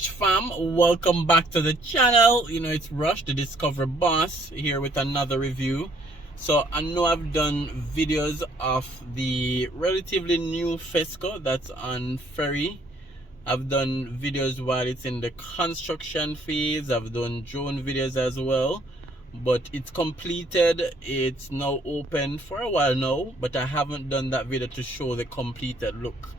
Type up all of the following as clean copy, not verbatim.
Rush fam, welcome back to the channel. It's Rush, the Discover Boss, here with another review. So I know I've done videos of the relatively new Fesco that's on Ferry. I've done videos while it's in the construction phase. I've done drone videos as well, but it's completed. It's now open for a while now, but I haven't done that video to show the completed look.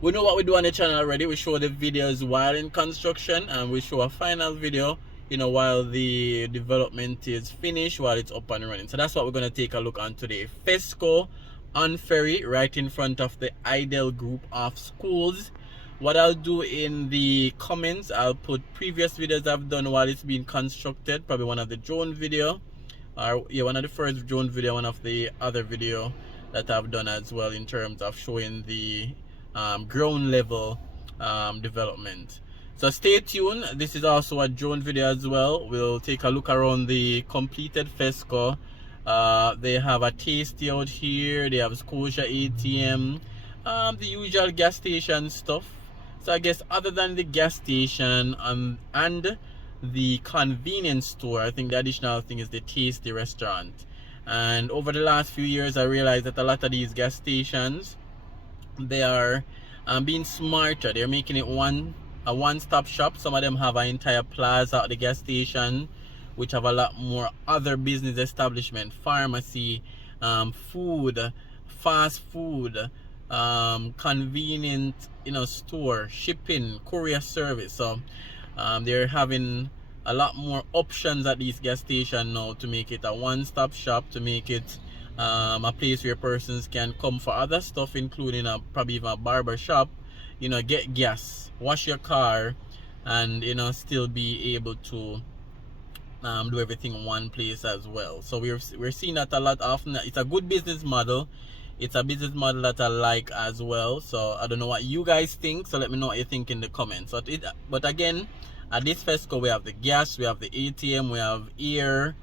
We know what we do on the channel already. We show the videos while in construction, and we show a final video, while the development is finished, while it's up and running. So that's what we're going to take a look on today. Fesco on Ferry, right in front of the Ideal group of schools. What I'll do in the comments, I'll put previous videos I've done while it's being constructed. Probably one of the drone video, or yeah, one of the first drone video, one of the other video that I've done as well, in terms of showing the ground level development. So stay tuned. This is also a drone video as well. We'll take a look around the completed Fesco. They have a tasty out here. They have Scotia ATM, the usual gas station stuff. So I guess other than the gas station and the convenience store, I think the additional thing is the tasty restaurant. And over the last few years, I realized that a lot of these gas stations, they are being smarter. They're making it a one-stop shop. Some of them have an entire plaza at the gas station, which have a lot more other business establishment, pharmacy, food, fast food, convenient store, shipping, courier service. So they're having a lot more options at these gas stations now to make it a one-stop shop, to make it a place where persons can come for other stuff, including probably even a barber shop, get gas, wash your car, and still be able to do everything in one place as well. So we're seeing that a lot often. It's a good business model. It's a business model that I like as well. So I don't know what you guys think, so let me know what you think in the comments. But again, at this Fesco, we have the gas, we have the ATM, we have air,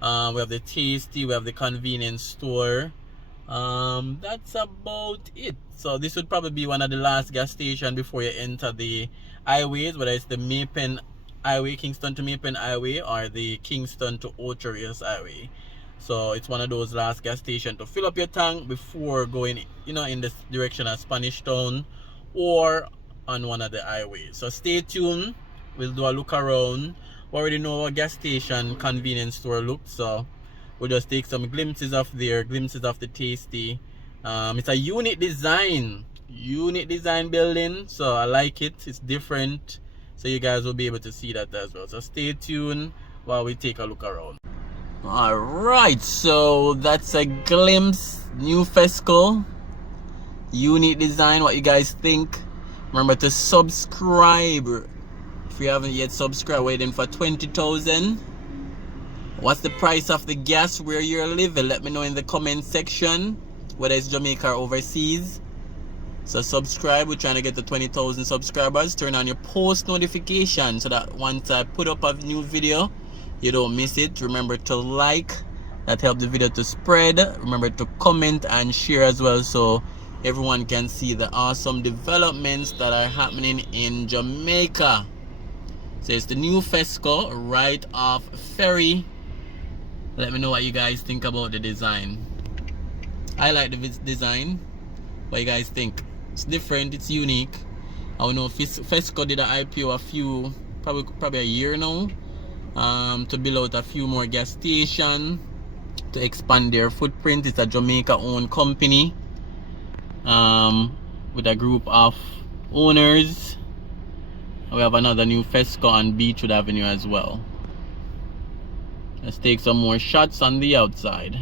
we have the tasty, we have the convenience store. That's about it. So this would probably be one of the last gas stations before you enter the highways, whether it's the Mapen Highway, Kingston to Mapen Highway, or the Kingston to Ocho Rios Highway. So it's one of those last gas stations to fill up your tank before going in this direction of Spanish Town or on one of the highways. So stay tuned. We'll do a look around. We already know our gas station convenience store looks, so we'll just take some glimpses of the tasty. It's a unique design building, so I like it. It's different, so you guys will be able to see that as well. So stay tuned while we take a look around. All right, so that's a glimpse. New Fesco, unique design. What you guys think? Remember to subscribe if you haven't yet subscribed. Waiting for 20,000. What's the price of the gas where you're living? Let me know in the comment section, whether it's Jamaica or overseas. So subscribe. We're trying to get to 20,000 subscribers. Turn on your post notification so that once I put up a new video, you don't miss it. Remember to like. That helps the video to spread. Remember to comment and share as well, so everyone can see the awesome developments that are happening in Jamaica. So it's the new Fesco right off Ferry. Let me know what you guys think about the design. I like the design. What you guys think? It's different, it's unique. I know Fesco did an IPO probably a year now, to build out a few more gas stations, to expand their footprint. It's a Jamaica owned company, with a group of owners. We have another new Fesco on Beachwood Avenue as well. Let's take some more shots on the outside.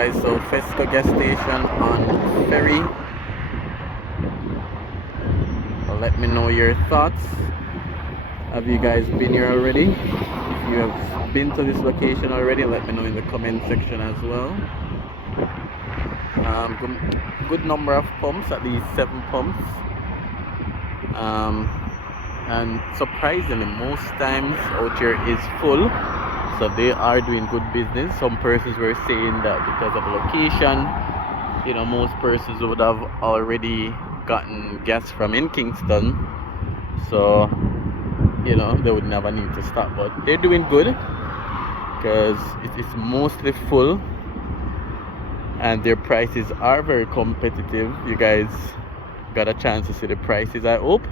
guys, so Fesco gas station on Ferry. Let me know your thoughts. Have you guys been here already? If you have been to this location already, let me know in the comment section as well. Good number of pumps, at least 7 pumps. And surprisingly, most times out here is full, so they are doing good business. Some persons were saying that because of the location, you know, most persons would have already gotten gas from in Kingston, so you know they would never need to stop. But they're doing good because it's mostly full and their prices are very competitive. You guys got a chance to see the prices, I hope.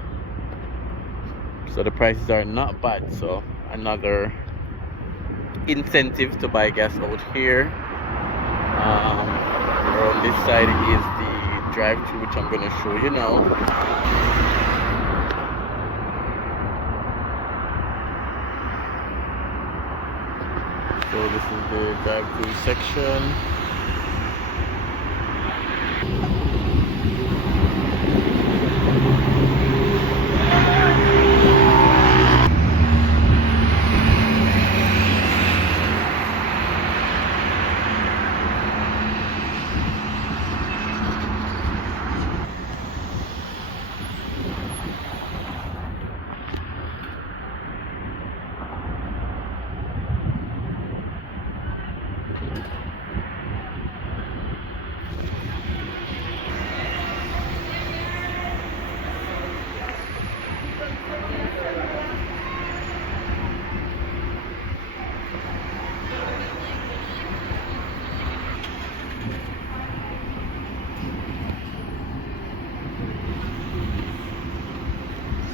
So the prices are not bad, so another incentive to buy gas out here. On this side is the drive-thru, which I'm going to show you now. So this is the drive-thru section.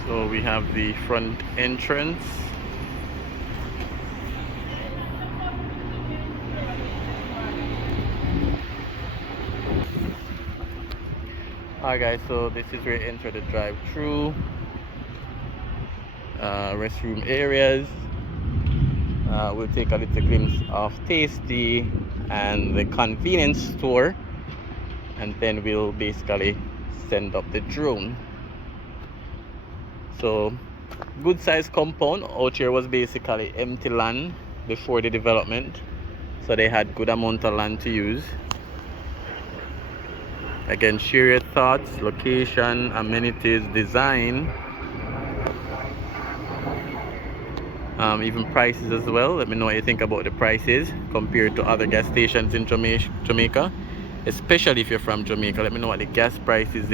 So we have the front entrance. Alright guys, so this is where you enter the drive-thru. Restroom areas. We'll take a little glimpse of Tasty and the convenience store, and then we'll basically send up the drone. So good size compound. Out here was basically empty land before the development, so they had good amount of land to use. Again, share your thoughts, location, amenities, design, even prices as well. Let me know what you think about the prices compared to other gas stations in Jamaica, especially if you're from Jamaica. Let me know what the gas prices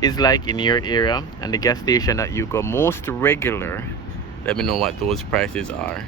is like in your area, and the gas station that you go most regular. Let me know what those prices are.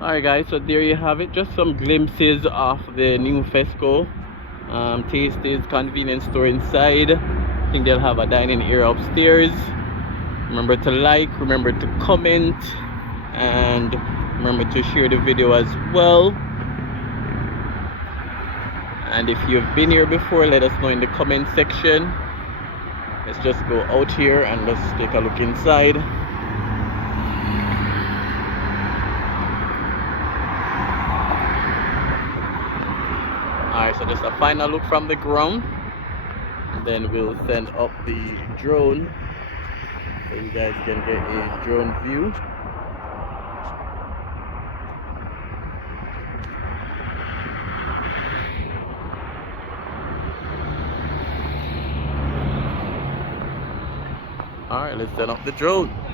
Alright guys, so there you have it, just some glimpses of the new Fesco Tasty's convenience store inside. I think they'll have a dining area upstairs. Remember to like, remember to comment, and remember to share the video as well. And if you've been here before, let us know in the comment section. Let's just go out here and let's take a look inside. Alright, so just a final look from the ground. then we'll send up the drone so you guys can get a drone view. Alright, let's send up the drone.